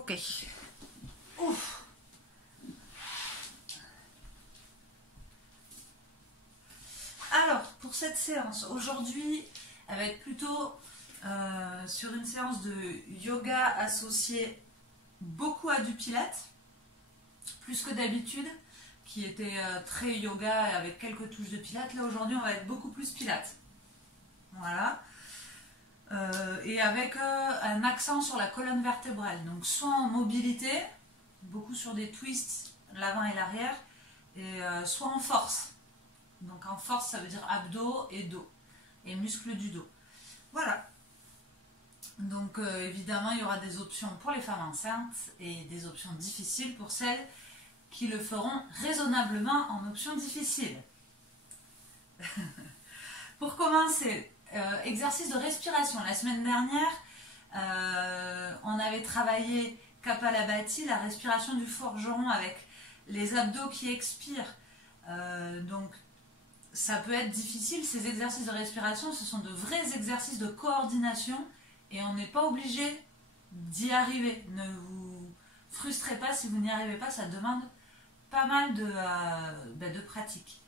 Ok. Ouf. Alors, pour cette séance, aujourd'hui, elle va être plutôt sur une séance de yoga associée beaucoup à du pilates, plus que d'habitude, qui était très yoga avec quelques touches de pilates. Là, aujourd'hui, on va être beaucoup plus pilates. Voilà. Et avec un accent sur la colonne vertébrale. Donc, soit en mobilité, beaucoup sur des twists, l'avant et l'arrière, et soit en force. Donc, en force, ça veut dire abdos et dos, et muscles du dos. Voilà. Donc, évidemment, il y aura des options pour les femmes enceintes et des options difficiles pour celles qui le feront raisonnablement en option difficile. Pour commencer, exercice de respiration. La semaine dernière, on avait travaillé Kapalabhati, la respiration du forgeron avec les abdos qui expirent. Donc, ça peut être difficile. Ces exercices de respiration, ce sont de vrais exercices de coordination et on n'est pas obligé d'y arriver. Ne vous frustrez pas si vous n'y arrivez pas, ça demande pas mal de pratique.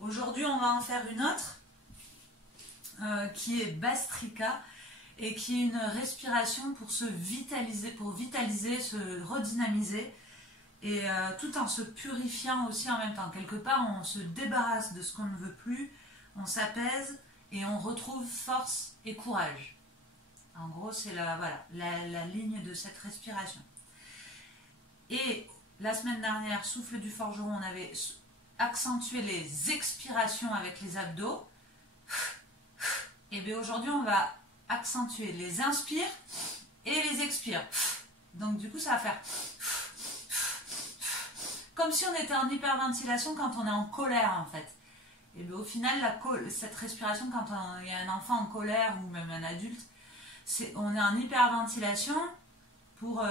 Aujourd'hui, on va en faire une autre qui est Bhastrika et qui est une respiration pour se vitaliser, se redynamiser et tout en se purifiant aussi en même temps. Quelque part, on se débarrasse de ce qu'on ne veut plus, on s'apaise et on retrouve force et courage. En gros, c'est la ligne de cette respiration. Et la semaine dernière, souffle du forgeron, on avait accentué les expirations avec les abdos. Et bien aujourd'hui, on va accentuer les inspires et les expires. Donc du coup, ça va faire comme si on était en hyperventilation quand on est en colère en fait. Et bien au final, cette respiration, quand il y a un enfant en colère ou même un adulte, on est en hyperventilation pour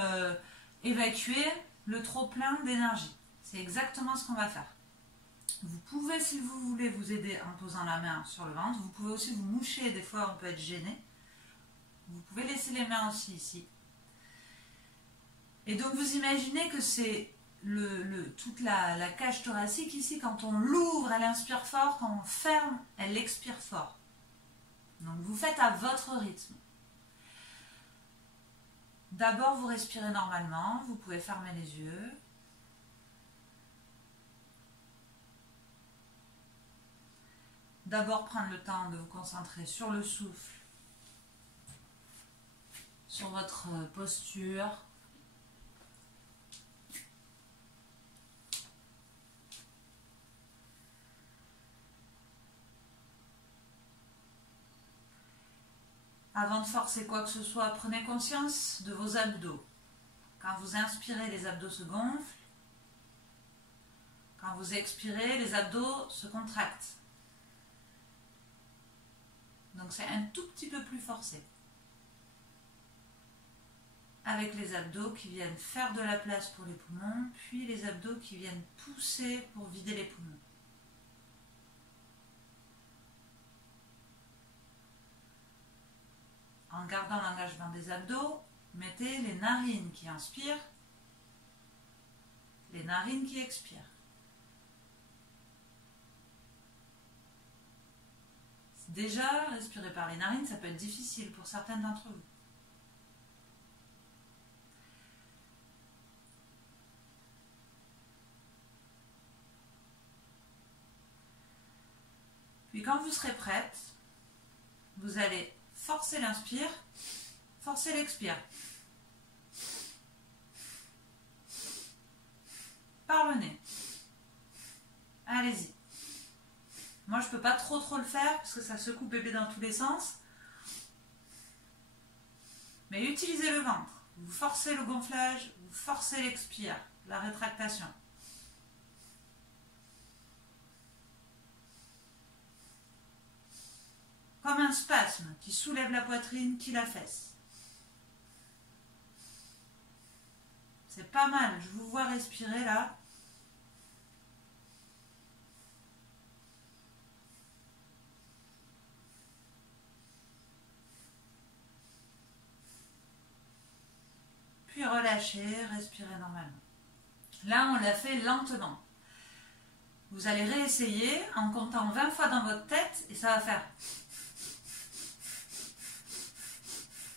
évacuer le trop-plein d'énergie. C'est exactement ce qu'on va faire. Vous pouvez, si vous voulez, vous aider en posant la main sur le ventre. Vous pouvez aussi vous moucher, des fois on peut être gêné. Vous pouvez laisser les mains aussi ici. Et donc vous imaginez que c'est toute la cage thoracique ici, quand on l'ouvre, elle inspire fort, quand on ferme, elle expire fort. Donc vous faites à votre rythme. D'abord, vous respirez normalement, vous pouvez fermer les yeux. D'abord, prendre le temps de vous concentrer sur le souffle, sur votre posture. Avant de forcer quoi que ce soit, prenez conscience de vos abdos. Quand vous inspirez, les abdos se gonflent. Quand vous expirez, les abdos se contractent. Donc c'est un tout petit peu plus forcé. Avec les abdos qui viennent faire de la place pour les poumons, puis les abdos qui viennent pousser pour vider les poumons. En gardant l'engagement des abdos, mettez les narines qui inspirent, les narines qui expirent. Déjà, respirer par les narines, ça peut être difficile pour certaines d'entre vous. Puis quand vous serez prête, vous allez forcer l'inspire, forcer l'expire. Par le nez. Allez-y. Moi, je ne peux pas trop le faire parce que ça secoue bébé dans tous les sens. Mais utilisez le ventre. Vous forcez le gonflage, vous forcez l'expire, la rétractation. Comme un spasme qui soulève la poitrine, qui l'affaisse. C'est pas mal, je vous vois respirer là. Puis relâchez. relâchez, respirez normalement. Là, on l'a fait lentement. Vous allez réessayer en comptant 20 fois dans votre tête et ça va faire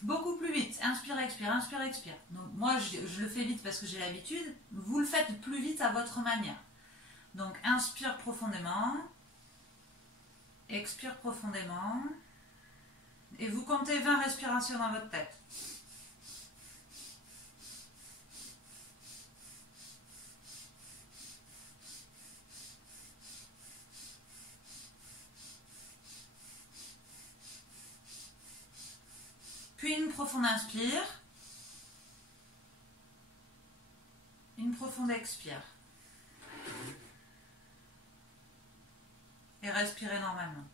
beaucoup plus vite. Inspire, expire, inspire, expire. Donc moi, je le fais vite parce que j'ai l'habitude. Vous le faites plus vite à votre manière. Donc inspire profondément, expire profondément et vous comptez 20 respirations dans votre tête. Puis une profonde inspire, une profonde expire. Et respirez normalement.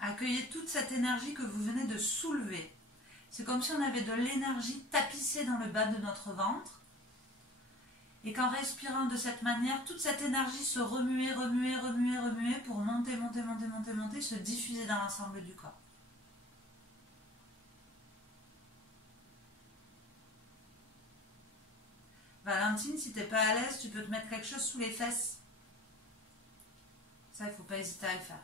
Accueillez toute cette énergie que vous venez de soulever. C'est comme si on avait de l'énergie tapissée dans le bas de notre ventre. Et qu'en respirant de cette manière, toute cette énergie se remuer, remuer, remuer, remuer pour monter, monter, monter, monter, monter, se diffuser dans l'ensemble du corps. Valentine, si tu n'es pas à l'aise, tu peux te mettre quelque chose sous les fesses. Ça, il ne faut pas hésiter à le faire.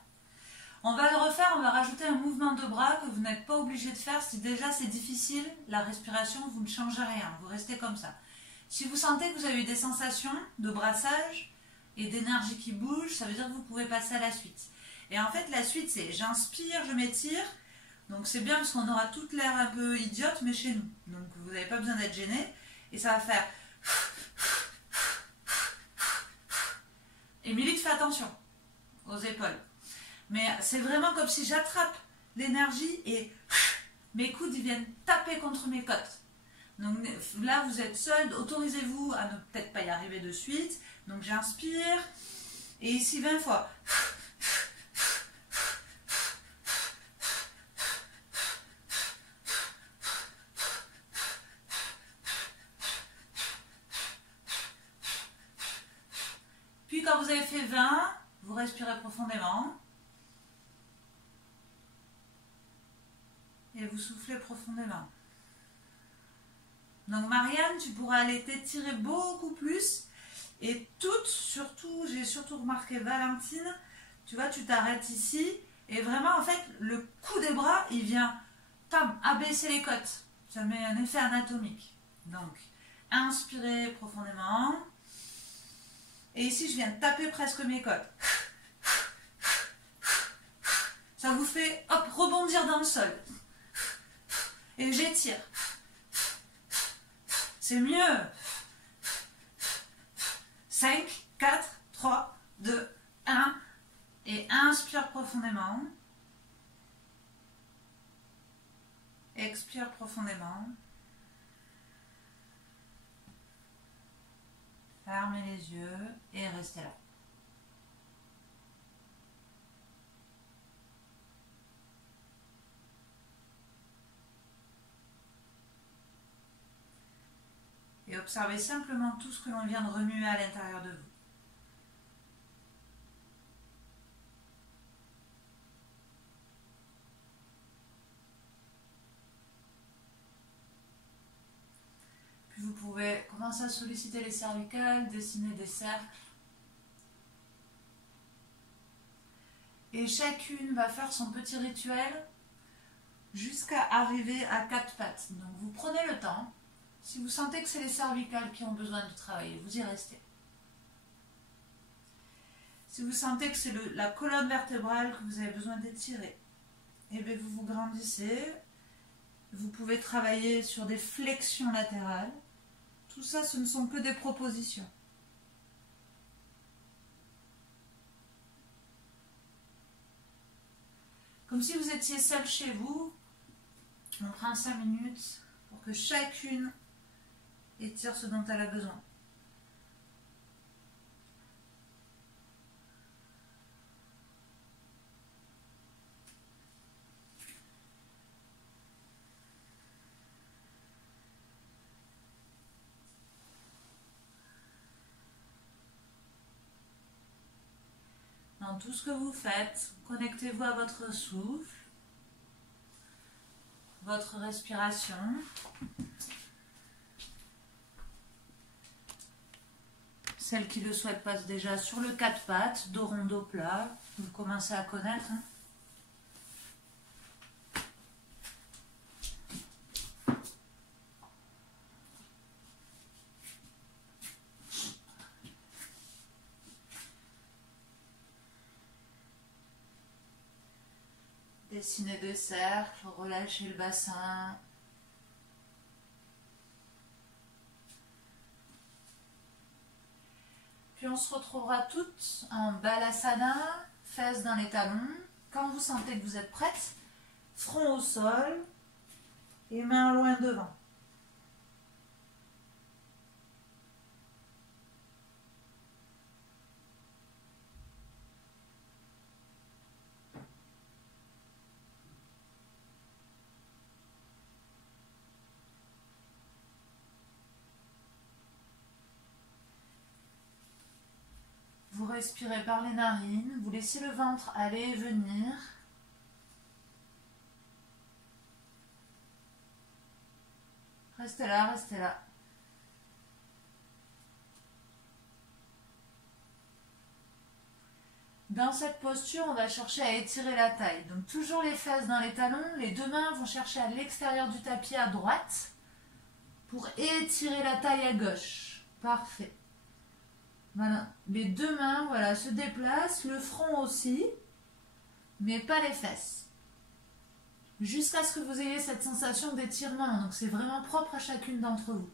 On va le refaire, on va rajouter un mouvement de bras que vous n'êtes pas obligé de faire. Si déjà c'est difficile, la respiration, vous ne changez rien, vous restez comme ça. Si vous sentez que vous avez eu des sensations de brassage et d'énergie qui bouge, ça veut dire que vous pouvez passer à la suite. Et en fait, la suite, c'est j'inspire, je m'étire. Donc c'est bien parce qu'on aura toute l'air un peu idiote, mais chez nous. Donc vous n'avez pas besoin d'être gêné. Et ça va faire... Émilie, fais attention aux épaules. Mais c'est vraiment comme si j'attrape l'énergie et mes coudes ils viennent taper contre mes côtes. Donc là, vous êtes seul, autorisez-vous à ne peut-être pas y arriver de suite. Donc j'inspire, et ici 20 fois. Puis quand vous avez fait 20, vous respirez profondément. Et vous soufflez profondément. Donc Marianne, tu pourras aller t'étirer beaucoup plus. Et toutes, surtout, j'ai surtout remarqué Valentine, tu vois, tu t'arrêtes ici. Et vraiment, en fait, le coup des bras, il vient abaisser les côtes. Ça met un effet anatomique. Donc, inspirez profondément. Et ici, je viens taper presque mes côtes. Ça vous fait, hop, rebondir dans le sol. Et j'étire. C'est mieux. 5, 4, 3, 2, 1. Et inspire profondément. Expire profondément. Fermez les yeux et restez là. Et observez simplement tout ce que l'on vient de remuer à l'intérieur de vous. Puis vous pouvez commencer à solliciter les cervicales, dessiner des cercles. Et chacune va faire son petit rituel jusqu'à arriver à 4 pattes. Donc vous prenez le temps. Si vous sentez que c'est les cervicales qui ont besoin de travailler, vous y restez. Si vous sentez que c'est la colonne vertébrale que vous avez besoin d'étirer, et bien vous vous grandissez. Vous pouvez travailler sur des flexions latérales. Tout ça, ce ne sont que des propositions. Comme si vous étiez seul chez vous, on prend 5 minutes pour que chacune étire ce dont elle a besoin. Dans tout ce que vous faites, connectez-vous à votre souffle. votre respiration. Celles qui le souhaitent passent déjà sur le quatre pattes, dos rond, dos plat. Vous commencez à connaître. Hein. Dessinez des cercles, relâchez le bassin. Puis on se retrouvera toutes en balasana, fesses dans les talons. Quand vous sentez que vous êtes prête, front au sol et mains loin devant. Vous respirez par les narines, vous laissez le ventre aller et venir. Restez là, restez là. Dans cette posture, on va chercher à étirer la taille. Donc toujours les fesses dans les talons, les deux mains vont chercher à l'extérieur du tapis à droite pour étirer la taille à gauche. Parfait. Voilà, les deux mains voilà, se déplacent, le front aussi, mais pas les fesses. Jusqu'à ce que vous ayez cette sensation d'étirement, donc c'est vraiment propre à chacune d'entre vous.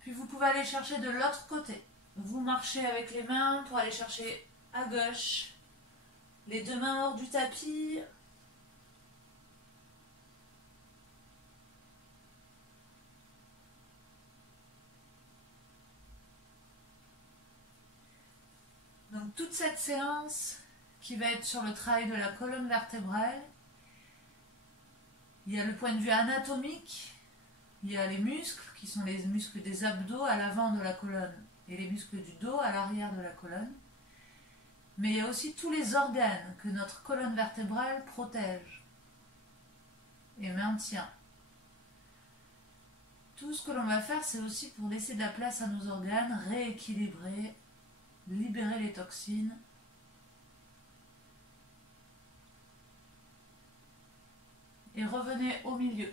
Puis vous pouvez aller chercher de l'autre côté. Vous marchez avec les mains pour aller chercher à gauche. Les deux mains hors du tapis. Donc toute cette séance qui va être sur le travail de la colonne vertébrale, il y a le point de vue anatomique, il y a les muscles qui sont les muscles des abdos à l'avant de la colonne et les muscles du dos à l'arrière de la colonne. Mais il y a aussi tous les organes que notre colonne vertébrale protège et maintient. Tout ce que l'on va faire, c'est aussi pour laisser de la place à nos organes, rééquilibrer, libérer les toxines. Et revenez au milieu.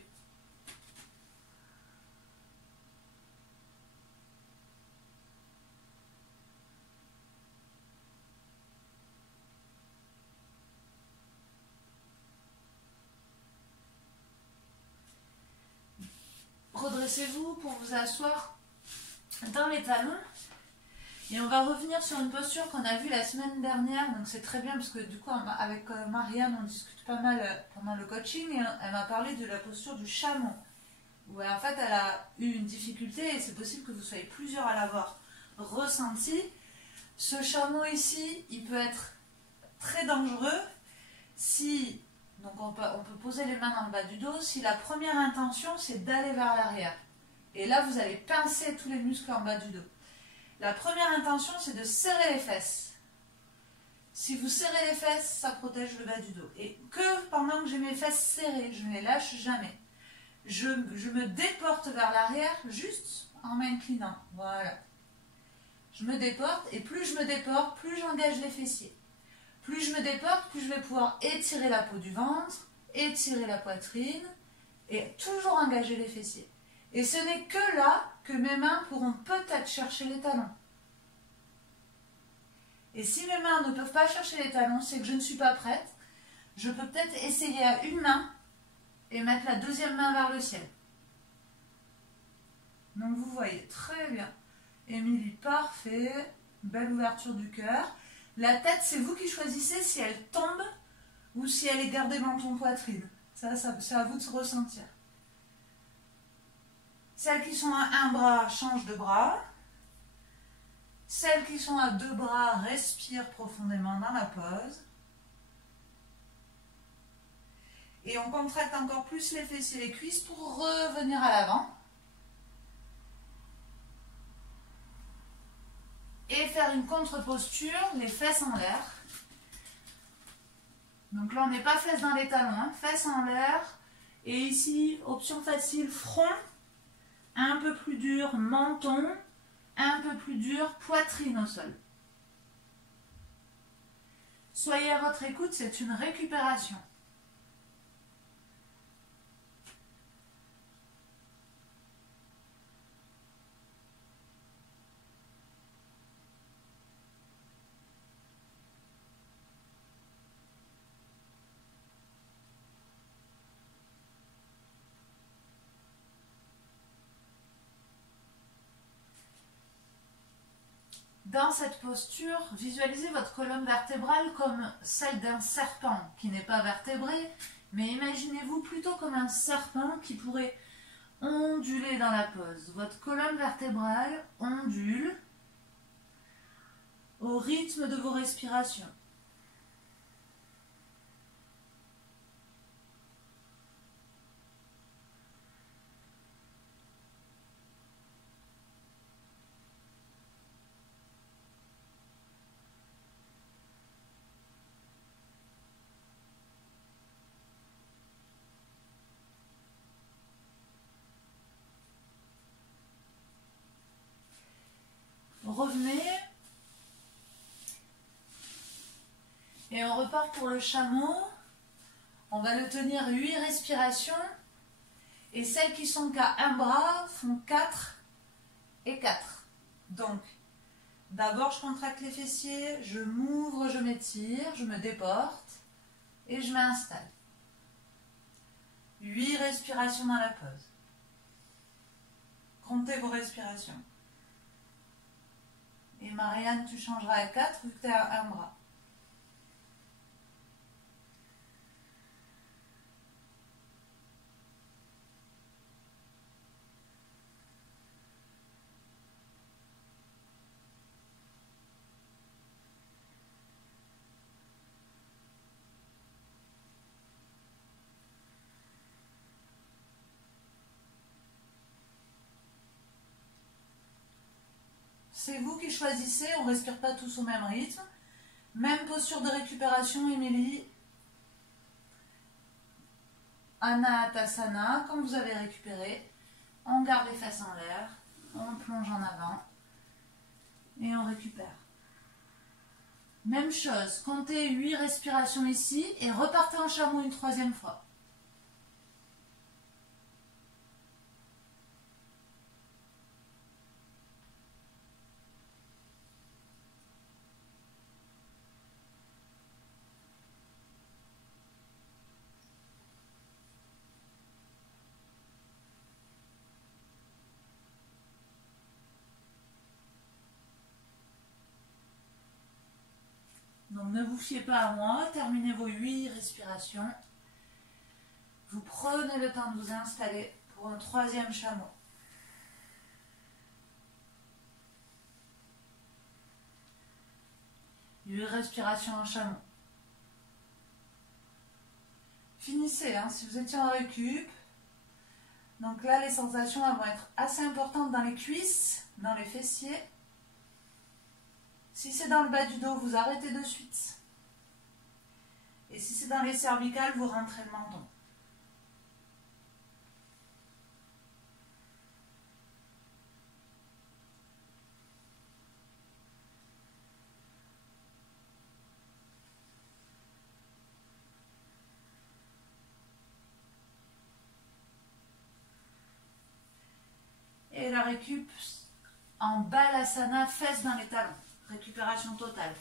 Redressez-vous pour vous asseoir dans les talons. Et on va revenir sur une posture qu'on a vue la semaine dernière. Donc c'est très bien parce que du coup avec Marianne on discute pas mal pendant le coaching. Et elle m'a parlé de la posture du chameau. Où en fait elle a eu une difficulté et c'est possible que vous soyez plusieurs à l'avoir ressenti. Ce chameau ici, il peut être très dangereux si... Donc on peut poser les mains dans le bas du dos si la première intention c'est d'aller vers l'arrière. Et là vous allez pincer tous les muscles en bas du dos. La première intention c'est de serrer les fesses. Si vous serrez les fesses, ça protège le bas du dos. Et que pendant que j'ai mes fesses serrées, je ne les lâche jamais. Je me déporte vers l'arrière juste en m'inclinant. Voilà. Je me déporte et plus je me déporte, plus j'engage les fessiers. Plus je me déporte, plus je vais pouvoir étirer la peau du ventre, étirer la poitrine et toujours engager les fessiers. Et ce n'est que là que mes mains pourront peut-être chercher les talons. Et si mes mains ne peuvent pas chercher les talons, c'est que je ne suis pas prête. Je peux peut-être essayer à une main et mettre la deuxième main vers le ciel. Donc vous voyez, très bien. Émilie, parfait. Belle ouverture du cœur. La tête, c'est vous qui choisissez si elle tombe ou si elle est gardée menton poitrine. Ça c'est à vous de se ressentir. Celles qui sont à un bras, changent de bras. Celles qui sont à deux bras, respirent profondément dans la pose. Et on contracte encore plus les fessiers et les cuisses pour revenir à l'avant. Et faire une contre-posture, les fesses en l'air. Donc là, on n'est pas fesses dans les talons, hein, fesses en l'air. Et ici, option facile, front, un peu plus dur, menton, un peu plus dur, poitrine au sol. Soyez à votre écoute, c'est une récupération. Dans cette posture, visualisez votre colonne vertébrale comme celle d'un serpent qui n'est pas vertébré, mais imaginez-vous plutôt comme un serpent qui pourrait onduler dans la pose. Votre colonne vertébrale ondule au rythme de vos respirations. Revenez et on repart pour le chameau. On va le tenir 8 respirations et celles qui sont qu'à un bras font 4 et 4. Donc, d'abord je contracte les fessiers, je m'ouvre, je m'étire, je me déporte et je m'installe. 8 respirations dans la pause. Comptez vos respirations. Et Marianne, tu changeras à 4 vu que tu es à un bras. C'est vous qui choisissez, on ne respire pas tous au même rythme. Même posture de récupération, Émilie. Anahatasana, quand vous avez récupéré, on garde les fesses en l'air, on plonge en avant et on récupère. Même chose, comptez 8 respirations ici et repartez en chameau une 3e fois. Donc ne vous fiez pas à moi, terminez vos 8 respirations. Vous prenez le temps de vous installer pour un 3e chameau. Une respiration en chameau. Finissez, hein, si vous étiez en récup. Donc là, les sensations elles vont être assez importantes dans les cuisses, dans les fessiers. Si c'est dans le bas du dos, vous arrêtez de suite. Et si c'est dans les cervicales, vous rentrez le menton. Et la récup en balasana, fesses dans les talons. Récupération totale.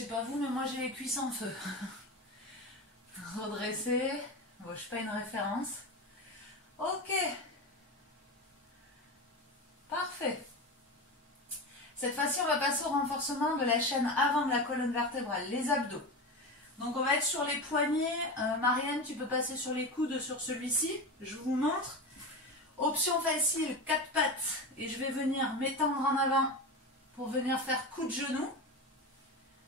sais pas vous, mais moi j'ai les cuisses en feu. Redresser. Bon, je ne suis pas une référence. Ok. Parfait. Cette fois-ci, on va passer au renforcement de la chaîne avant de la colonne vertébrale, les abdos. Donc on va être sur les poignets. Marianne, tu peux passer sur les coudes sur celui-ci. Je vous montre. Option facile, 4 pattes. Et je vais venir m'étendre en avant pour venir faire coup de genou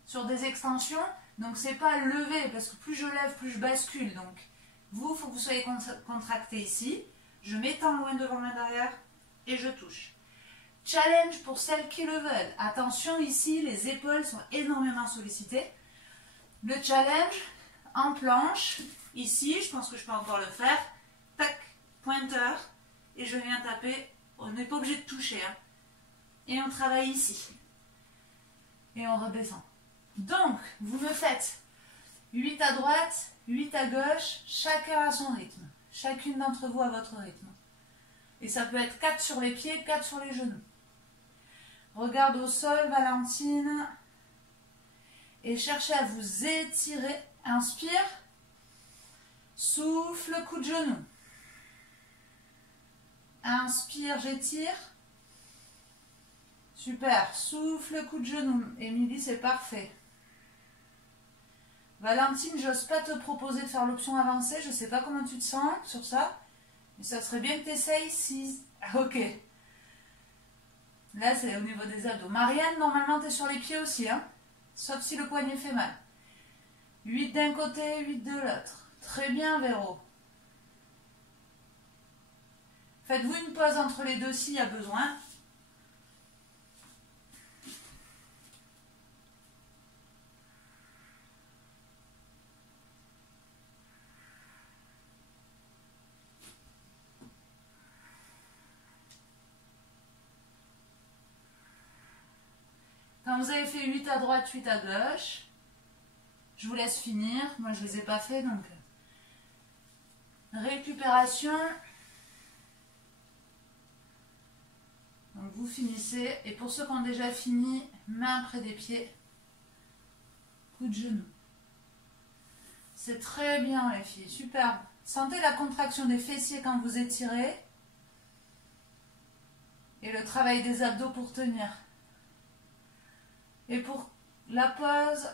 sur des extensions. Donc c'est pas lever, parce que plus je lève, plus je bascule. Donc vous, il faut que vous soyez contracté ici. Je m'étends loin devant main derrière et je touche. Challenge pour celles qui le veulent. Attention ici, les épaules sont énormément sollicitées. Le challenge en planche. Ici, je pense que je peux encore le faire. Tac, pointeur. Et je viens taper. On n'est pas obligé de toucher. Hein. Et on travaille ici. Et on redescend. Donc, vous me faites 8 à droite, 8 à gauche, chacun à son rythme. Chacune d'entre vous à votre rythme. Et ça peut être 4 sur les pieds, 4 sur les genoux. Regarde au sol, Valentine. Et cherchez à vous étirer. Inspire. Souffle, coup de genou. Inspire, j'étire. Super. Souffle, coup de genou. Émilie, c'est parfait. Valentine, j'ose pas te proposer de faire l'option avancée. Je ne sais pas comment tu te sens sur ça. Mais ça serait bien que tu essayes si... Ok. Là, c'est au niveau des abdos. Marianne, normalement, tu es sur les pieds aussi. Hein, sauf si le poignet fait mal. 8 d'un côté, 8 de l'autre. Très bien, Véro. Faites-vous une pause entre les deux s'il y a besoin. Quand vous avez fait 8 à droite, 8 à gauche, je vous laisse finir. Moi, je ne les ai pas fait, donc... Récupération. Donc, vous finissez. Et pour ceux qui ont déjà fini, main près des pieds. Coup de genou. C'est très bien, les filles. Super. Sentez la contraction des fessiers quand vous étirez. Et le travail des abdos pour tenir. Et pour la pause,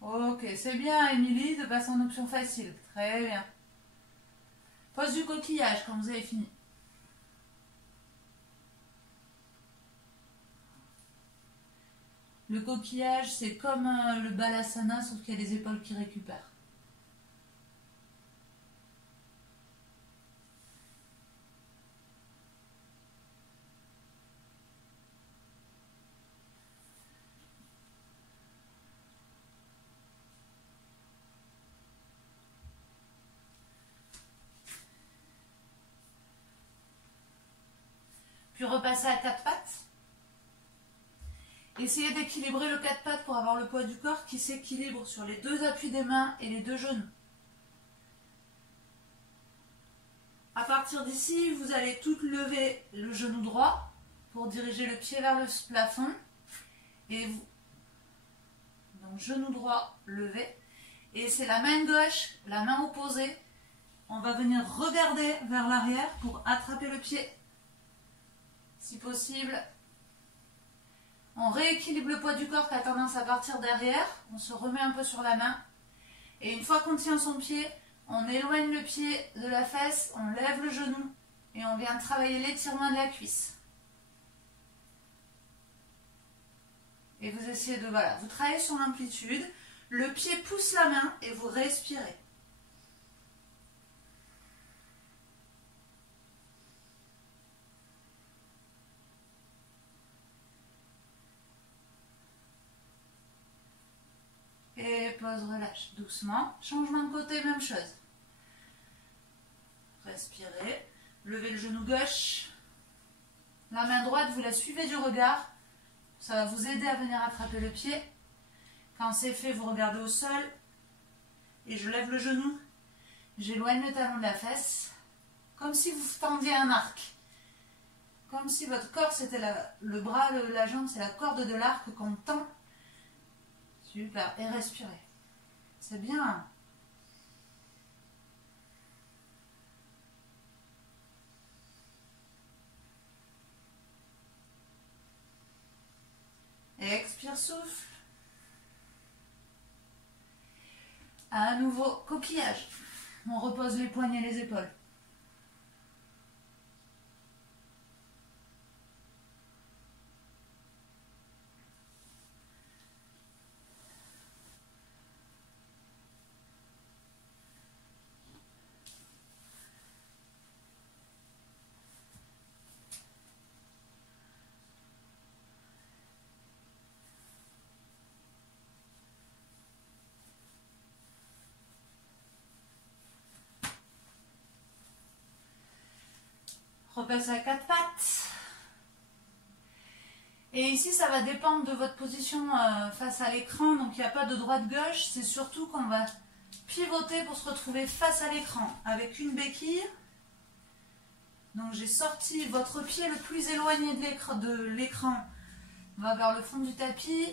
ok, c'est bien, Émilie, de passer en option facile. Très bien. Pose du coquillage quand vous avez fini. Le coquillage, c'est comme le balasana, sauf qu'il y a les épaules qui récupèrent. Puis repasser à 4 pattes. Essayez d'équilibrer le 4 pattes pour avoir le poids du corps qui s'équilibre sur les deux appuis des mains et les deux genoux. À partir d'ici, vous allez toutes lever le genou droit pour diriger le pied vers le plafond. Et vous... Donc genou droit levé. Et c'est la main gauche, la main opposée. On va venir regarder vers l'arrière pour attraper le pied. Si possible, on rééquilibre le poids du corps qui a tendance à partir derrière. On se remet un peu sur la main. Et une fois qu'on tient son pied, on éloigne le pied de la fesse, on lève le genou et on vient travailler l'étirement de la cuisse. Et vous essayez de, voilà, vous travaillez sur l'amplitude. Le pied pousse la main et vous respirez. Et pause, relâche doucement. Changement de côté, même chose. Respirez. Levez le genou gauche. La main droite, vous la suivez du regard. Ça va vous aider à venir attraper le pied. Quand c'est fait, vous regardez au sol. Et je lève le genou. J'éloigne le talon de la fesse. Comme si vous tendiez un arc. Comme si votre corps, c'était le bras, la jambe, c'est la corde de l'arc qu'on tend Super. Et respirez. C'est bien. Et expire, souffle. À nouveau, coquillage. On repose les poignets et les épaules. Repasse à quatre pattes. Et ici, ça va dépendre de votre position face à l'écran. Donc, il n'y a pas de droite-gauche. C'est surtout qu'on va pivoter pour se retrouver face à l'écran avec une béquille. Donc, j'ai sorti votre pied le plus éloigné de l'écran. On va vers le fond du tapis.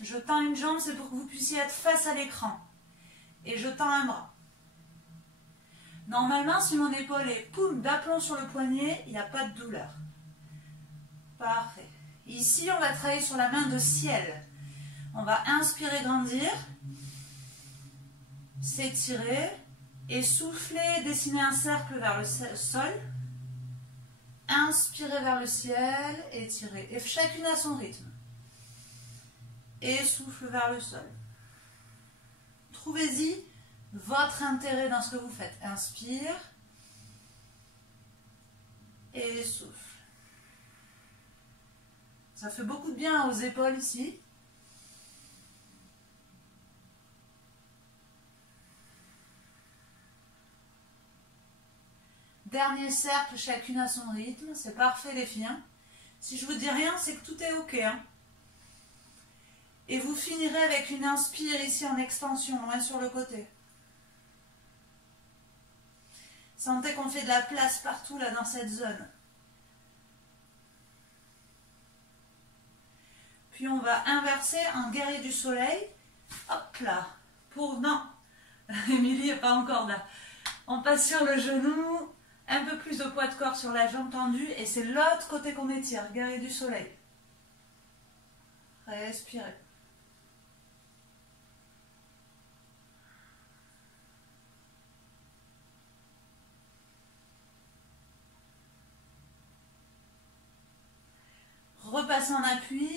Je tends une jambe, c'est pour que vous puissiez être face à l'écran. Et je tends un bras. Normalement, si mon épaule est poum d'aplomb sur le poignet, il n'y a pas de douleur. Parfait. Ici, on va travailler sur la main de ciel. On va inspirer, grandir, s'étirer et souffler, dessiner un cercle vers le sol. Inspirer vers le ciel, étirer. Et chacune à son rythme. Et souffle vers le sol. Trouvez-y votre intérêt dans ce que vous faites. Inspire et souffle. Ça fait beaucoup de bien aux épaules ici. Dernier cercle, chacune à son rythme. C'est parfait les filles. Hein. Si je vous dis rien, c'est que tout est ok. Hein. Et vous finirez avec une inspire ici en extension, loin sur le côté. Sentez qu'on fait de la place partout là dans cette zone. Puis on va inverser en guerrier du soleil. Hop là. Non, Émilie n'est pas encore là. On passe sur le genou. Un peu plus de poids de corps sur la jambe tendue. Et c'est l'autre côté qu'on étire. Guerrier du soleil. Respirez. Repassez en appui.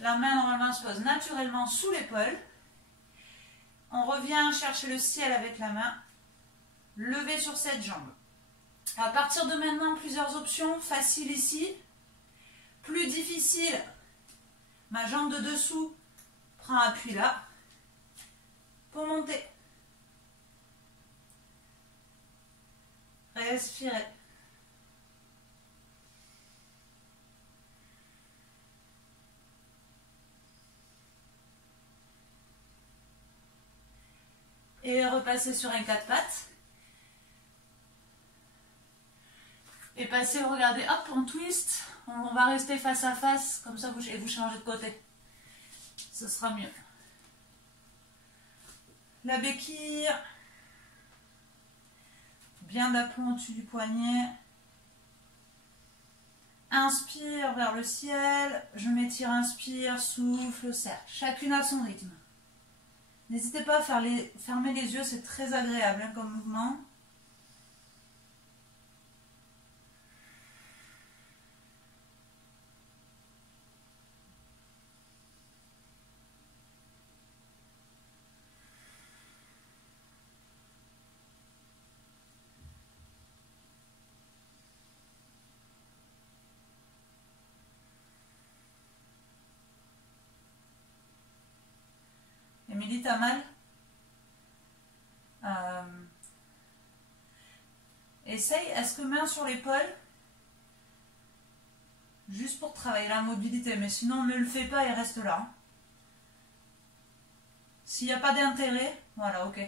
La main normalement se pose naturellement sous l'épaule. On revient chercher le ciel avec la main. Lever sur cette jambe. À partir de maintenant, plusieurs options. Facile ici. Plus difficile. Ma jambe de dessous prend appui là. Pour monter. Respirez. Et repasser sur un quatre pattes. Et passer, regardez, hop, on twist. On va rester face à face, comme ça, et vous changez de côté. Ce sera mieux. La béquille. Bien d'aplomb au-dessus du poignet. Inspire vers le ciel. Je m'étire, inspire, souffle, serre. Chacune à son rythme. N'hésitez pas à fermer les yeux, c'est très agréable hein, comme mouvement. Émilie, t'as mal? Essaye, est-ce que main sur l'épaule? Juste pour travailler la mobilité, mais sinon ne le fais pas et reste là. Hein. S'il n'y a pas d'intérêt, voilà, ok.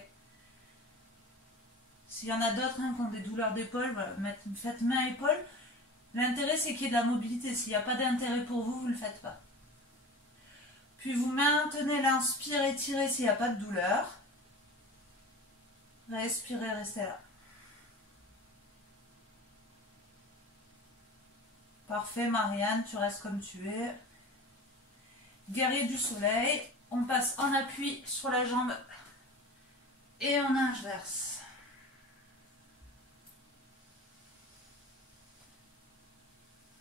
S'il y en a d'autres hein, qui ont des douleurs d'épaule, voilà, faites main-épaule. L'intérêt c'est qu'il y ait de la mobilité. S'il n'y a pas d'intérêt pour vous, vous ne le faites pas. Puis vous maintenez l'inspire, étirez s'il n'y a pas de douleur. Respirez, restez là. Parfait, Marianne, tu restes comme tu es. Guerrier du soleil, on passe en appui sur la jambe et on inverse.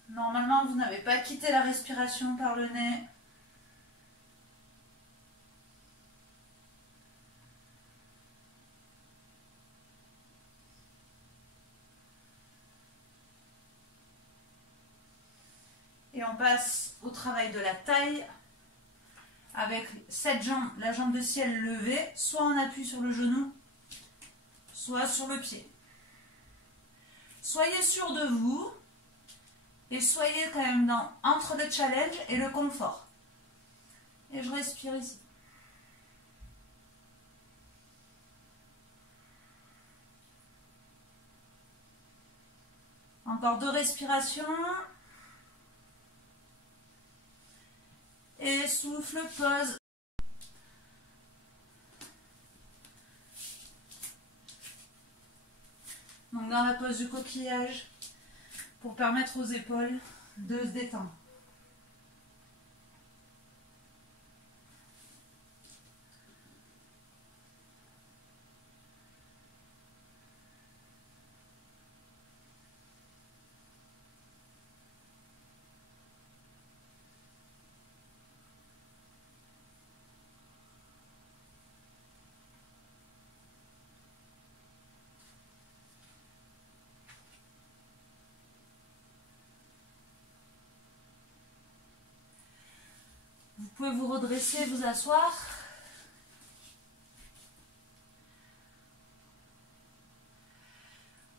Normalement, vous n'avez pas quitté la respiration par le nez. Et on passe au travail de la taille avec cette jambe, la jambe de ciel levée, soit en appui sur le genou, soit sur le pied. Soyez sûr de vous et soyez quand même entre le challenge et le confort. Et je respire ici. Encore 2 respirations. Et souffle, pause. Donc dans la pose du coquillage, pour permettre aux épaules de se détendre. Vous pouvez vous redresser, vous asseoir.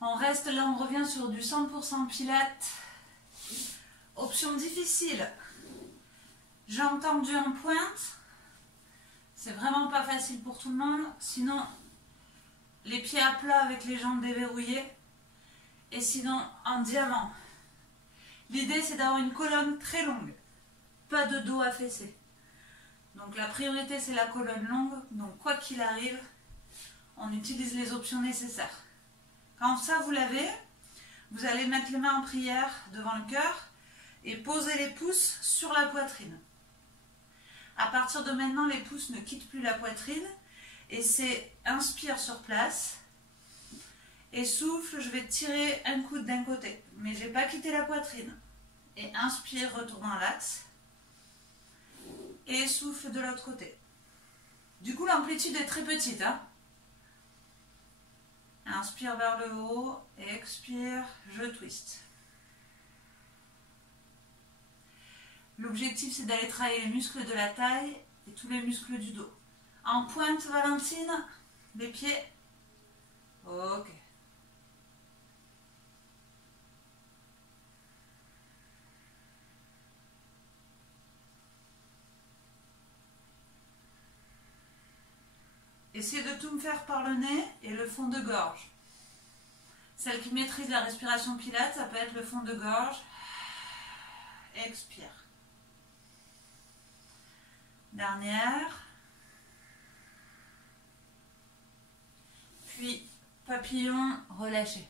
On reste là, on revient sur du 100% pilates. Option difficile. Jambes tendues en pointe. C'est vraiment pas facile pour tout le monde. Sinon, les pieds à plat avec les jambes déverrouillées. Et sinon, en diamant. L'idée, c'est d'avoir une colonne très longue. Pas de dos affaissé. Donc la priorité, c'est la colonne longue. Donc quoi qu'il arrive, on utilise les options nécessaires. Quand ça, vous l'avez, vous allez mettre les mains en prière devant le cœur et poser les pouces sur la poitrine. À partir de maintenant, les pouces ne quittent plus la poitrine et c'est inspire sur place et souffle, je vais tirer un coude d'un côté, mais je n'ai pas quitté la poitrine. Et inspire, retourne dans l'axe et souffle de l'autre côté. Du coup, l'amplitude est très petite, hein. Inspire vers le haut, et expire, je twist. L'objectif, c'est d'aller travailler les muscles de la taille et tous les muscles du dos. En pointe, Valentine, les pieds. Ok. Essayez de tout me faire par le nez et le fond de gorge. Celle qui maîtrise la respiration pilates, ça peut être le fond de gorge. Expire. Dernière. Puis papillon, relâché.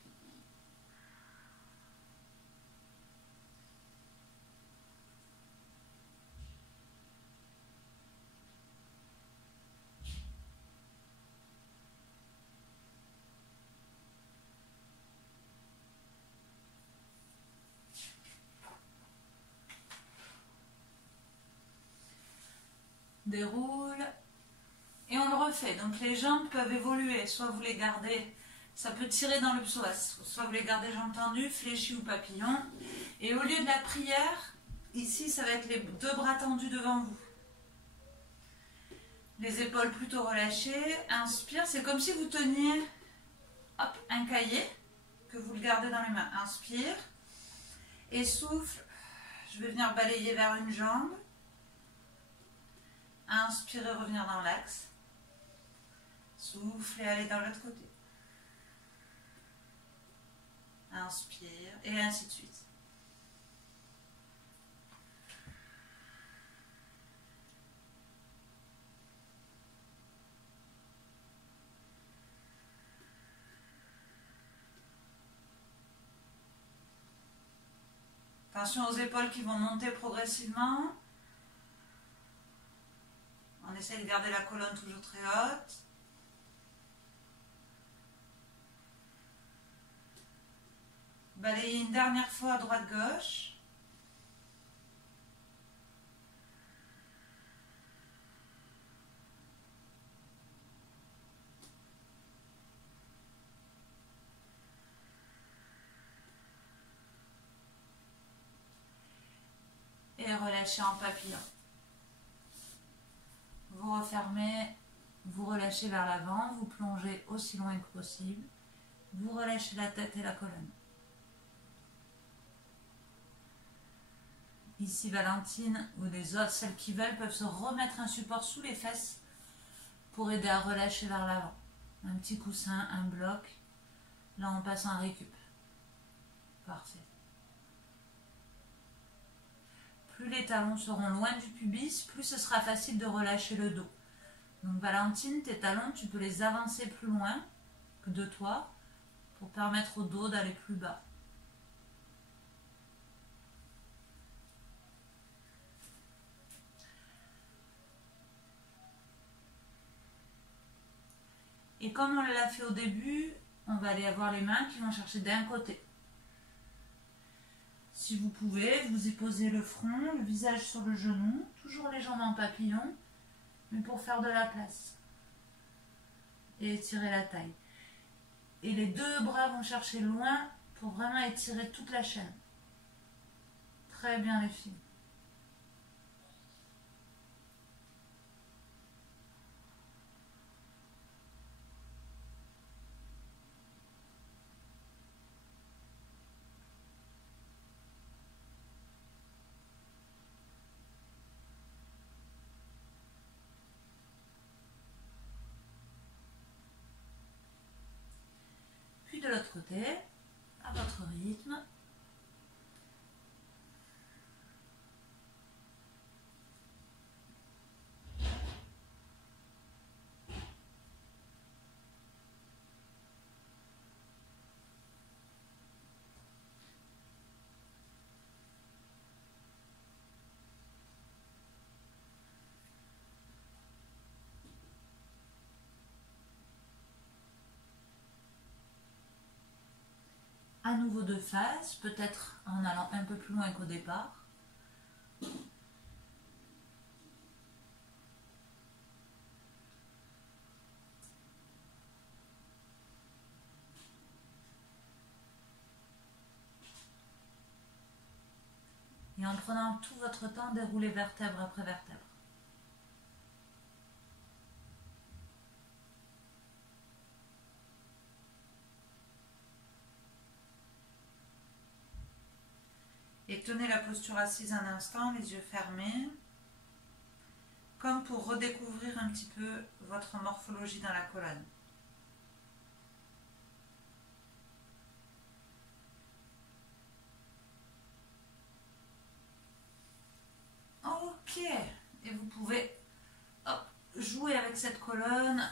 Déroule et on le refait. Donc les jambes peuvent évoluer, soit vous les gardez, ça peut tirer dans le psoas, soit vous les gardez jambes tendues, fléchies ou papillons. Et au lieu de la prière, ici ça va être les 2 bras tendus devant vous. Les épaules plutôt relâchées. Inspire, c'est comme si vous teniez hop, un cahier que vous le gardez dans les mains. Inspire et souffle. Je vais venir balayer vers une jambe. Inspirez, revenir dans l'axe. Souffle et allez dans l'autre côté. Inspire et ainsi de suite. Attention aux épaules qui vont monter progressivement. On essaie de garder la colonne toujours très haute. Balayez une dernière fois à droite-gauche. Et relâchez en papillon. Vous refermez, vous relâchez vers l'avant, vous plongez aussi loin que possible. Vous relâchez la tête et la colonne. Ici, Valentine ou les autres, celles qui veulent, peuvent se remettre un support sous les fesses pour aider à relâcher vers l'avant. Un petit coussin, un bloc. Là, on passe en récup. Parfait. Plus les talons seront loin du pubis, plus ce sera facile de relâcher le dos. Donc Valentine, tes talons, tu peux les avancer plus loin que de toi pour permettre au dos d'aller plus bas. Et comme on l'a fait au début, on va aller avoir les mains qui vont chercher d'un côté. Si vous pouvez, vous y posez le front, le visage sur le genou, toujours les jambes en papillon, mais pour faire de la place. Et étirer la taille. Et les deux bras vont chercher loin pour vraiment étirer toute la chaîne. Très bien les filles. De l'autre côté, à votre rythme. À nouveau de face, peut-être en allant un peu plus loin qu'au départ. Et en prenant tout votre temps, déroulez vertèbre après vertèbre. Et tenez la posture assise un instant, les yeux fermés, comme pour redécouvrir un petit peu votre morphologie dans la colonne. Ok, et vous pouvez jouer avec cette colonne.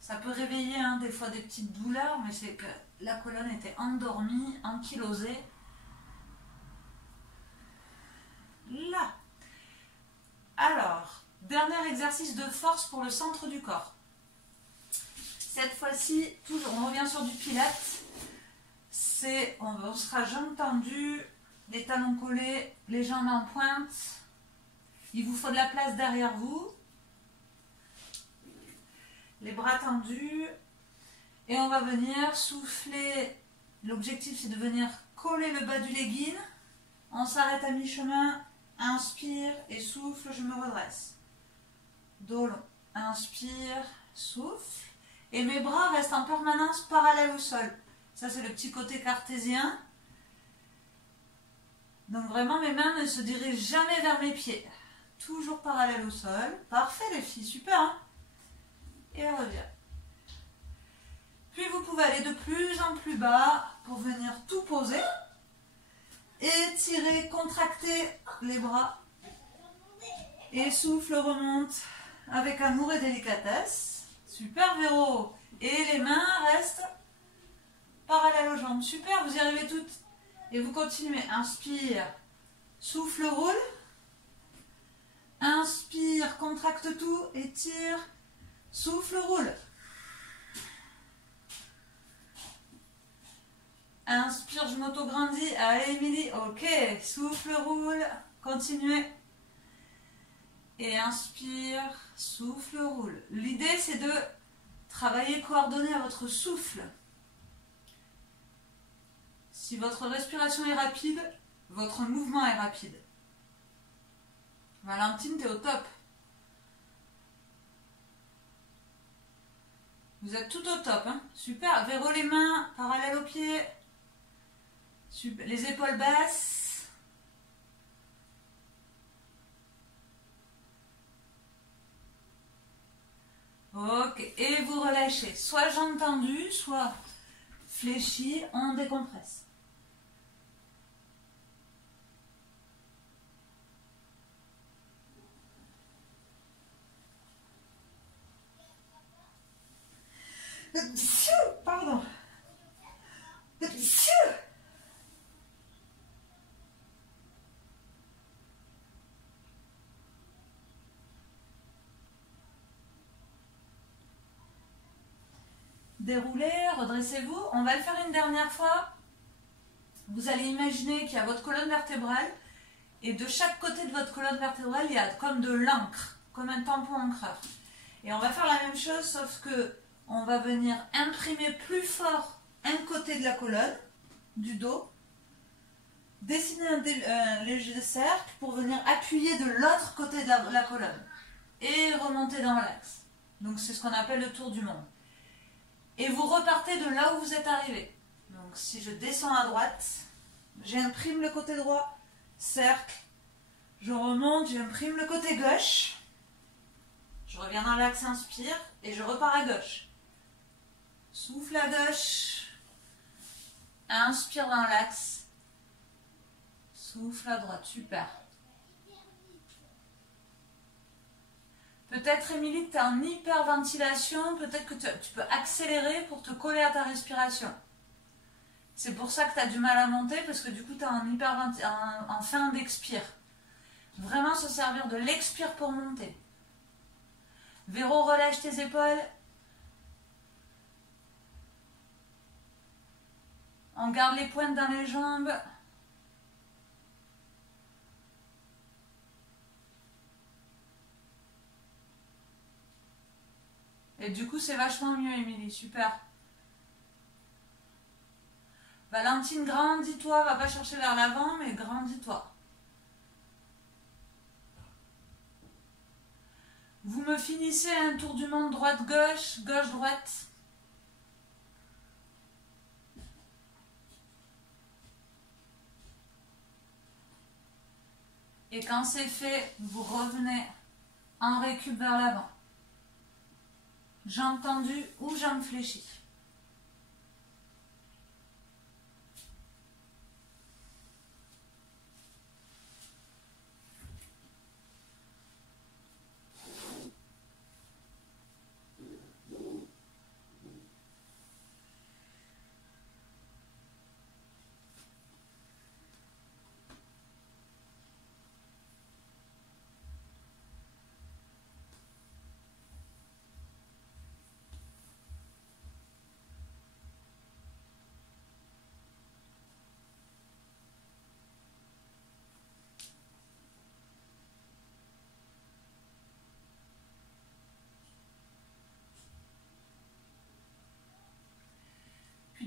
Ça peut réveiller des fois des petites douleurs, mais c'est que la colonne était endormie, ankylosée. Là. Alors, dernier exercice de force pour le centre du corps. Cette fois-ci, toujours, on revient sur du pilates. On sera jambes tendues, les talons collés, les jambes en pointe. Il vous faut de la place derrière vous. Les bras tendus. Et on va venir souffler. L'objectif, c'est de venir coller le bas du legging. On s'arrête à mi-chemin. Inspire et souffle, je me redresse. Dos long. Inspire, souffle. Et mes bras restent en permanence parallèles au sol. Ça, c'est le petit côté cartésien. Donc vraiment, mes mains ne se dirigent jamais vers mes pieds. Toujours parallèles au sol. Parfait les filles, super. Hein? Et on revient. Puis vous pouvez aller de plus en plus bas pour venir tout poser. Étirez, contractez les bras. Et souffle remonte avec amour et délicatesse. Super Véro. Et les mains restent parallèles aux jambes. Super, vous y arrivez toutes. Et vous continuez. Inspire, souffle, roule. Inspire, contracte tout, étire, souffle, roule. Inspire, je m'auto-grandis. Allez, Émilie, ok. Souffle, roule, continuez. Et inspire, souffle, roule. L'idée, c'est de travailler coordonné à votre souffle. Si votre respiration est rapide, votre mouvement est rapide. Valentine, t'es au top. Vous êtes tout au top, hein. Super. Verrou les mains, parallèles aux pieds. Super. Les épaules basses. Ok. Et vous relâchez. Soit jambes tendues, soit fléchies, on décompresse. Pardon. Déroulez, redressez-vous. On va le faire une dernière fois. Vous allez imaginer qu'il y a votre colonne vertébrale et de chaque côté de votre colonne vertébrale, il y a comme de l'encre, comme un tampon encreur. Et on va faire la même chose, sauf que on va venir imprimer plus fort un côté de la colonne, du dos, dessiner un léger cercle pour venir appuyer de l'autre côté de la colonne et remonter dans l'axe. Donc c'est ce qu'on appelle le tour du monde. Et vous repartez de là où vous êtes arrivé. Donc si je descends à droite, j'imprime le côté droit, cercle, je remonte, j'imprime le côté gauche, je reviens dans l'axe, inspire, et je repars à gauche. Souffle à gauche, inspire dans l'axe, souffle à droite, super. Peut-être, Émilie, que tu es en hyperventilation, peut-être que tu peux accélérer pour te coller à ta respiration. C'est pour ça que tu as du mal à monter, parce que du coup, tu es en fin d'expire. Vraiment se servir de l'expire pour monter. Véro, relâche tes épaules. On garde les pointes dans les jambes. Et du coup, c'est vachement mieux, Émilie. Super. Valentine, grandis-toi. Va pas chercher vers l'avant, mais grandis-toi. Vous me finissez un tour du monde droite-gauche, gauche-droite. Et quand c'est fait, vous revenez en récup vers l'avant. Jambes tendues ou jambes fléchies.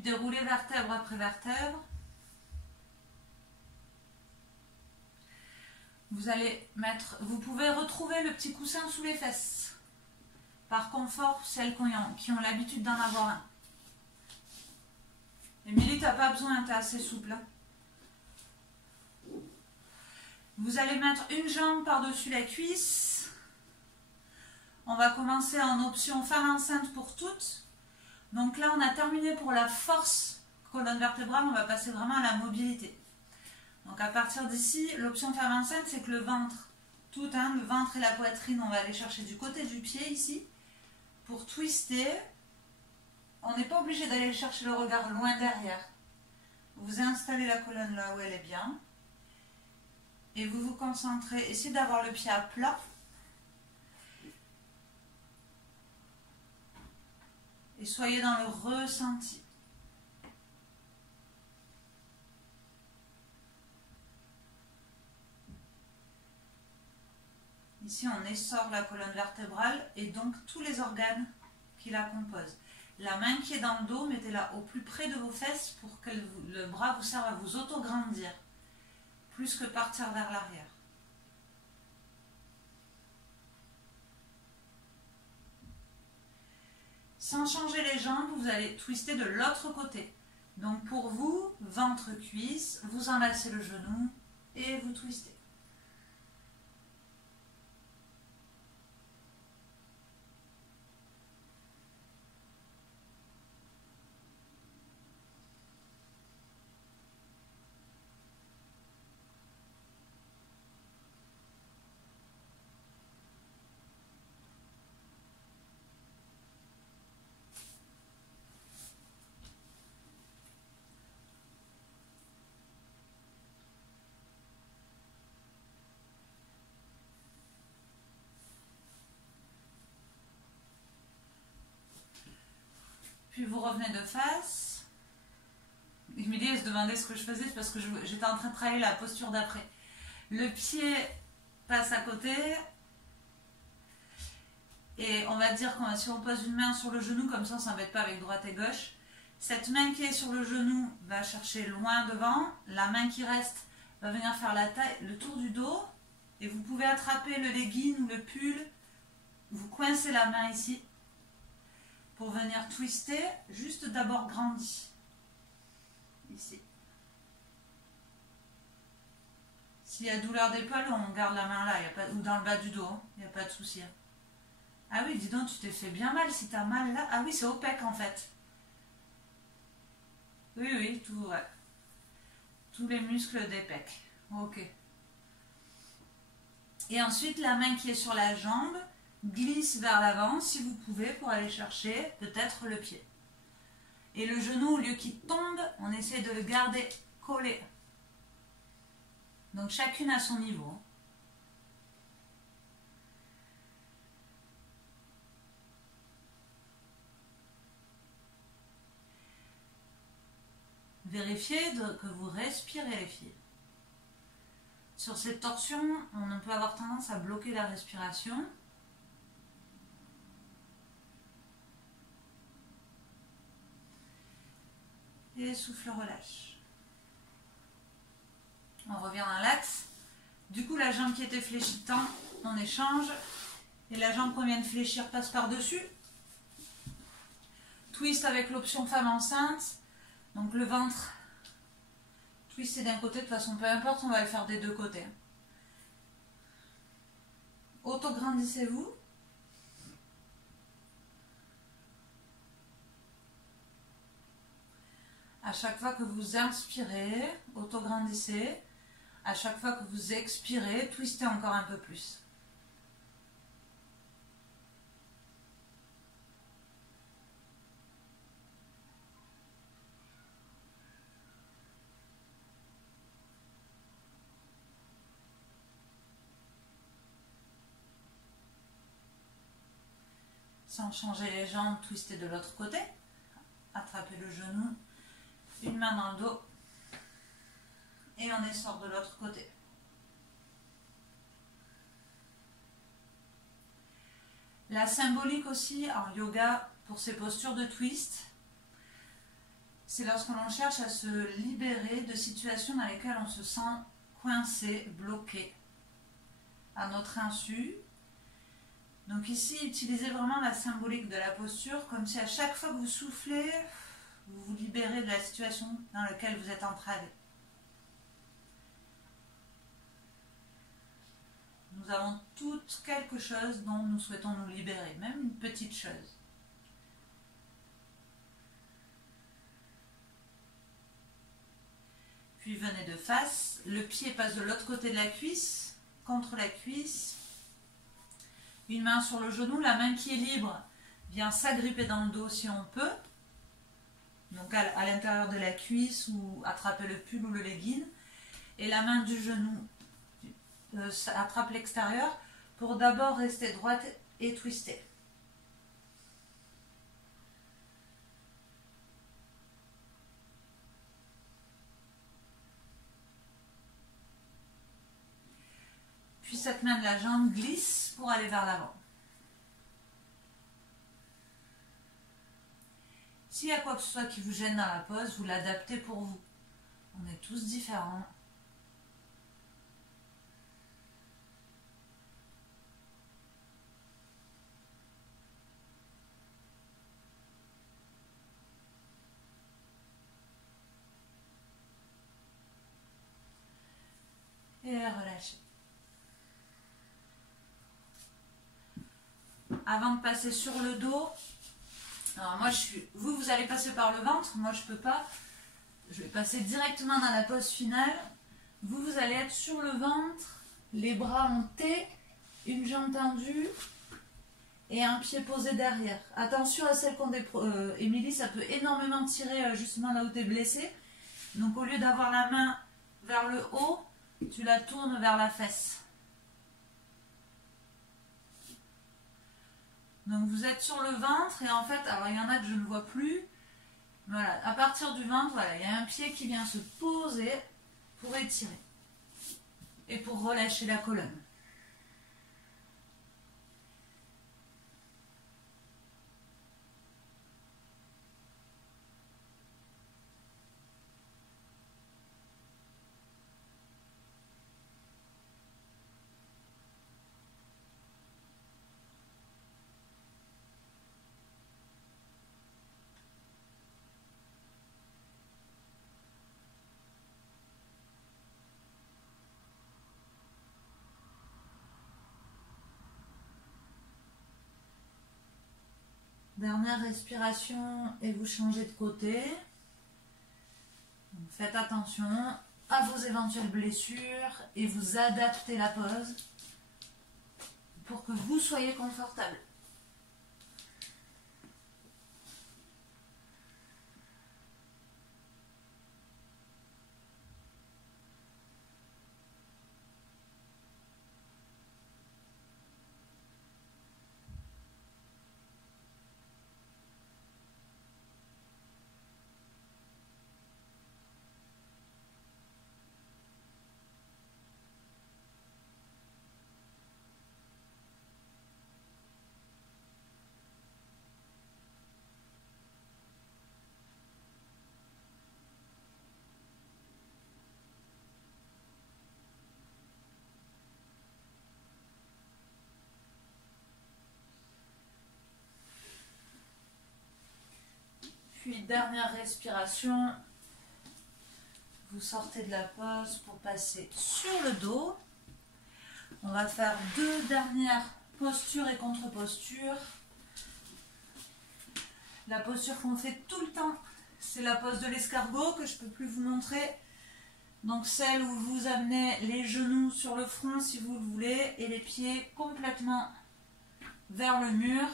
Dérouler vertèbre après vertèbre. Vous pouvez retrouver le petit coussin sous les fesses. Par confort, celles qui ont l'habitude d'en avoir un. Émilie, t'as pas besoin, t'es assez souple. Hein. Vous allez mettre une jambe par-dessus la cuisse. On va commencer en option femme enceinte pour toutes. Donc là, on a terminé pour la force colonne vertébrale, on va passer vraiment à la mobilité. Donc à partir d'ici, l'option femme enceinte, c'est que le ventre, le ventre et la poitrine, on va aller chercher du côté du pied ici, pour twister. On n'est pas obligé d'aller chercher le regard loin derrière. Vous installez la colonne là où elle est bien. Et vous vous concentrez, essayez d'avoir le pied à plat. Et soyez dans le ressenti. Ici, on essore la colonne vertébrale et donc tous les organes qui la composent. La main qui est dans le dos, mettez-la au plus près de vos fesses pour que le bras vous serve à vous auto-grandir, plus que partir vers l'arrière. Sans changer les jambes, vous allez twister de l'autre côté. Donc pour vous, ventre-cuisse, vous enlacez le genou et vous twistez. Puis vous revenez de face. Emilie se demandait ce que je faisais, c'est parce que j'étais en train de travailler la posture d'après. Le pied passe à côté. Et on va dire que si on pose une main sur le genou, comme ça on ne s'embête pas avec droite et gauche. Cette main qui est sur le genou va chercher loin devant. La main qui reste va venir faire la taille, le tour du dos. Et vous pouvez attraper le legging ou le pull. Vous coincez la main ici. Pour venir twister, juste d'abord grandi. Ici. S'il y a douleur d'épaule, on garde la main là, y a pas, ou dans le bas du dos, il n'y a pas de souci. Ah oui, dis donc, tu t'es fait bien mal si tu as mal là. Ah oui, c'est au pec en fait. Oui, oui, tout, ouais. Tous les muscles des pecs. Ok. Et ensuite, la main qui est sur la jambe glisse vers l'avant si vous pouvez pour aller chercher peut-être le pied. Et le genou, au lieu qu'il tombe, on essaie de le garder collé. Donc chacune à son niveau. Vérifiez que vous respirez les filles. Sur cette torsion, on peut avoir tendance à bloquer la respiration. Et souffle, relâche. On revient dans l'axe. Du coup, la jambe qui était fléchie tend, on échange. Et la jambe qu'on vient de fléchir passe par-dessus. Twist avec l'option femme enceinte. Donc le ventre, twist d'un côté. De toute façon, peu importe, on va le faire des deux côtés. Auto-grandissez-vous. À chaque fois que vous inspirez, auto-grandissez. À chaque fois que vous expirez, twistez encore un peu plus. Sans changer les jambes, twistez de l'autre côté. Attrapez le genou. Une main dans le dos et on essore de l'autre côté. La symbolique aussi en yoga pour ces postures de twist, c'est lorsque l'on cherche à se libérer de situations dans lesquelles on se sent coincé, bloqué, à notre insu. Donc ici, utilisez vraiment la symbolique de la posture, comme si à chaque fois que vous soufflez, vous vous libérez de la situation dans laquelle vous êtes entravé. Nous avons toutes quelque chose dont nous souhaitons nous libérer, même une petite chose. Puis venez de face, le pied passe de l'autre côté de la cuisse, contre la cuisse. Une main sur le genou, la main qui est libre vient s'agripper dans le dos si on peut. donc à l'intérieur de la cuisse ou attraper le pull ou le legging. Et la main du genou attrape l'extérieur pour d'abord rester droite et twistée. Puis cette main de la jambe glisse pour aller vers l'avant. S'il y a quoi que ce soit qui vous gêne dans la pose, vous l'adaptez pour vous. On est tous différents. Et relâchez. Avant de passer sur le dos, alors moi vous allez passer par le ventre, moi je peux pas. Je vais passer directement dans la pose finale. Vous allez être sur le ventre, les bras en T, une jambe tendue et un pied posé derrière. Attention à celle qu'on Émilie, ça peut énormément tirer justement là où tu es blessée. Donc au lieu d'avoir la main vers le haut, tu la tournes vers la fesse. Donc vous êtes sur le ventre et en fait, alors il y en a que je ne vois plus. Voilà, à partir du ventre, voilà, il y a un pied qui vient se poser pour étirer et pour relâcher la colonne. Dernière respiration et vous changez de côté. Donc faites attention à vos éventuelles blessures et vous adaptez la pose pour que vous soyez confortable. Puis dernière respiration, vous sortez de la pose pour passer sur le dos. On va faire deux dernières postures et contre-postures. La posture qu'on fait tout le temps, c'est la pose de l'escargot que je ne peux plus vous montrer. Donc celle où vous amenez les genoux sur le front si vous le voulez et les pieds complètement vers le mur,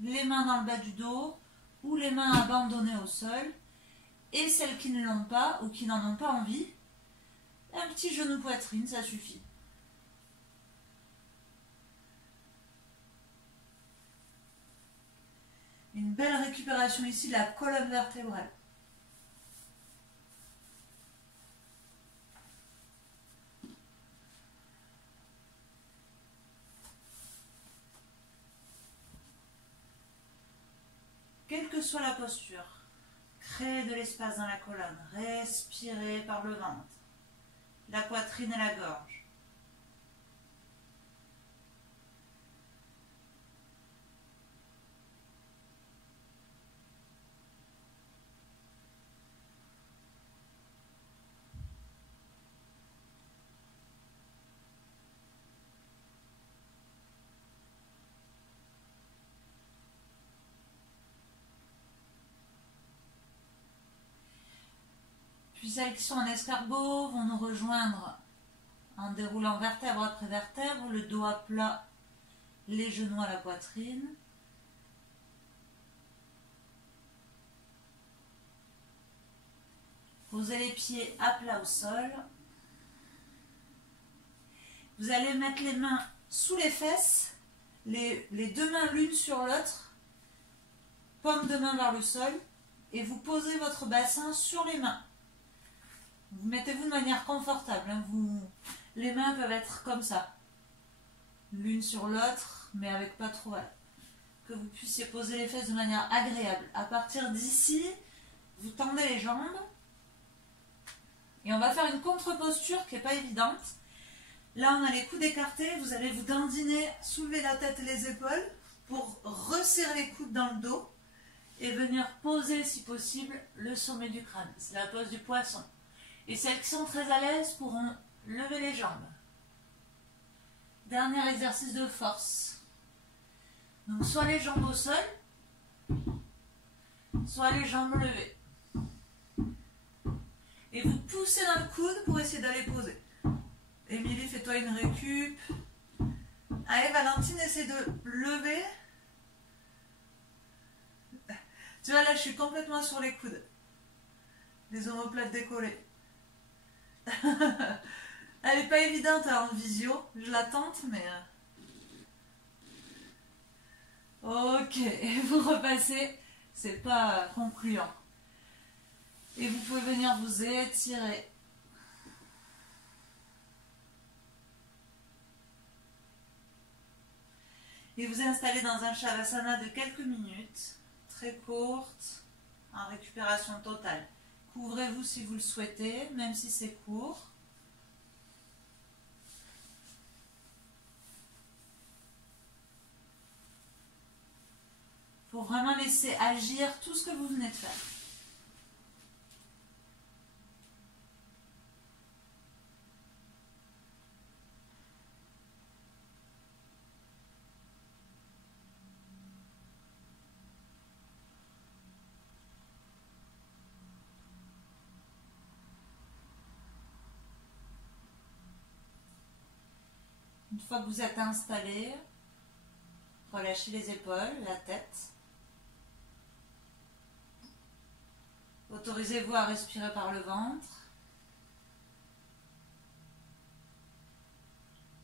les mains dans le bas du dos ou les mains abandonnées au sol. Et celles qui ne l'ont pas ou qui n'en ont pas envie, un petit genou poitrine, ça suffit. Une belle récupération ici de la colonne vertébrale. Quelle que soit la posture, créez de l'espace dans la colonne, respirez par le ventre, la poitrine et la gorge. Puis celles qui sont en escargot vont nous rejoindre en déroulant vertèbre après vertèbre, le dos à plat, les genoux à la poitrine. Posez les pieds à plat au sol. Vous allez mettre les mains sous les fesses, les deux mains l'une sur l'autre, paume de main vers le sol, et vous posez votre bassin sur les mains. Vous mettez-vous de manière confortable. Hein. Les mains peuvent être comme ça, l'une sur l'autre, mais avec pas trop. Voilà. Que vous puissiez poser les fesses de manière agréable. À partir d'ici, vous tendez les jambes. Et on va faire une contre-posture qui n'est pas évidente. Là, on a les coudes écartés. Vous allez vous dandiner, soulever la tête et les épaules pour resserrer les coudes dans le dos et venir poser, si possible, le sommet du crâne. C'est la pose du poisson. Et celles qui sont très à l'aise pourront lever les jambes. Dernier exercice de force. Donc, soit les jambes au sol, soit les jambes levées. Et vous poussez dans le coude pour essayer d'aller poser. Émilie, fais-toi une récup. Allez, Valentine, essaie de lever. Tu vois, là, je suis complètement sur les coudes. Les omoplates décollées. Elle n'est pas évidente en visio. Je la tente, mais... Ok, et vous repassez. C'est pas concluant. Et vous pouvez venir vous étirer. Et vous installer dans un Shavasana de quelques minutes, très courte, en récupération totale. Couvrez-vous si vous le souhaitez, même si c'est court. Pour vraiment laisser agir tout ce que vous venez de faire. Une fois que vous êtes installé, relâchez les épaules, la tête. Autorisez-vous à respirer par le ventre.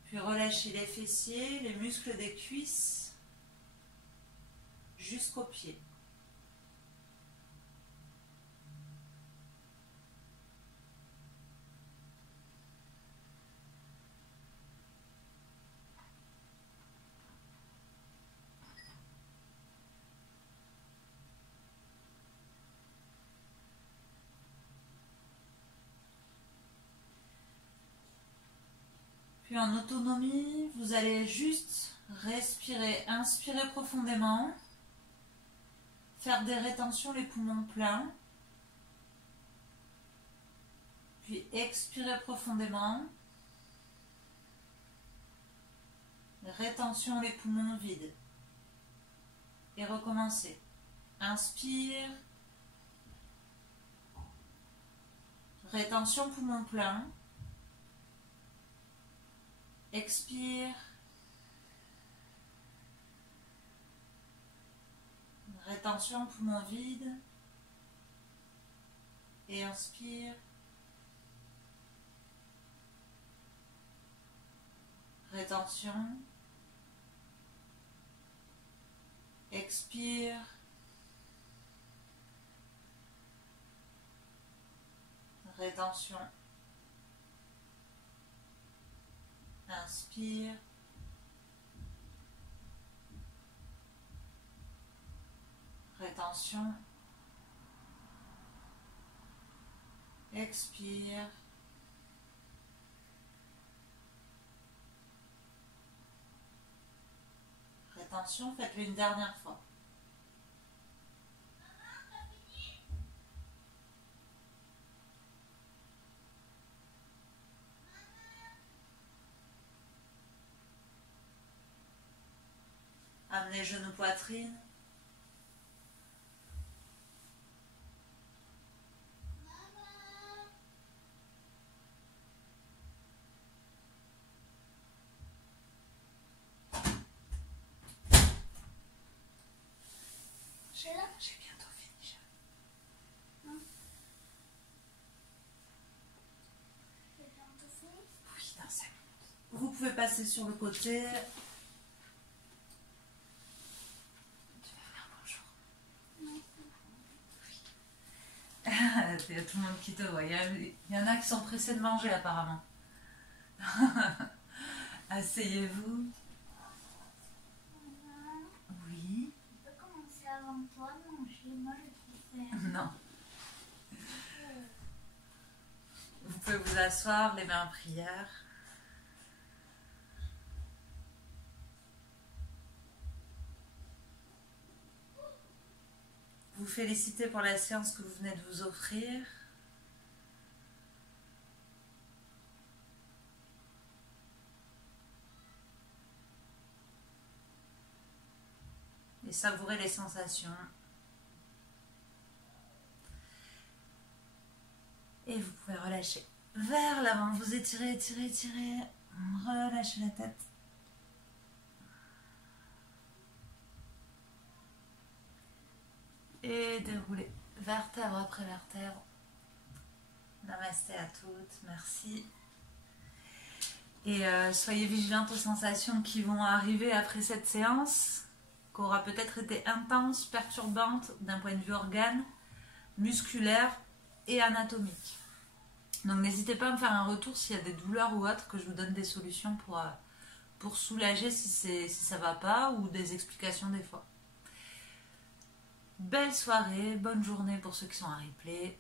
Puis relâchez les fessiers, les muscles des cuisses jusqu'aux pieds. Puis en autonomie, vous allez juste respirer, inspirer profondément, faire des rétentions, les poumons pleins, puis expirer profondément, rétention, les poumons vides, et recommencer. Inspire, rétention, poumons pleins. Expire. Rétention, poumon vide. Et inspire. Rétention. Expire. Rétention. Inspire. Rétention. Expire. Rétention, faites-le une dernière fois. Amenez genoux poitrine. J'ai bientôt fini. pouvez passer sur le côté. Tu vas faire bonjour. Il y a tout le monde qui te voit. Il y en a qui sont pressés de manger apparemment. Asseyez-vous. Oui. On peut commencer avant toi de manger. Moi, je préfère. Non. Vous pouvez vous asseoir, les mains en prière. Vous félicitez pour la séance que vous venez de vous offrir. Et savourez les sensations. Et vous pouvez relâcher vers l'avant. Vous étirez, étirez, étirez. Relâchez la tête. Et déroulez vertèbre après vertèbre. Namasté à toutes. Merci. Et soyez vigilantes aux sensations qui vont arriver après cette séance, qui aura peut-être été intense, perturbante d'un point de vue organe, musculaire et anatomique. Donc n'hésitez pas à me faire un retour s'il y a des douleurs ou autres, que je vous donne des solutions pour soulager si ça ne va pas, ou des explications des fois. Belle soirée, bonne journée pour ceux qui sont à replay.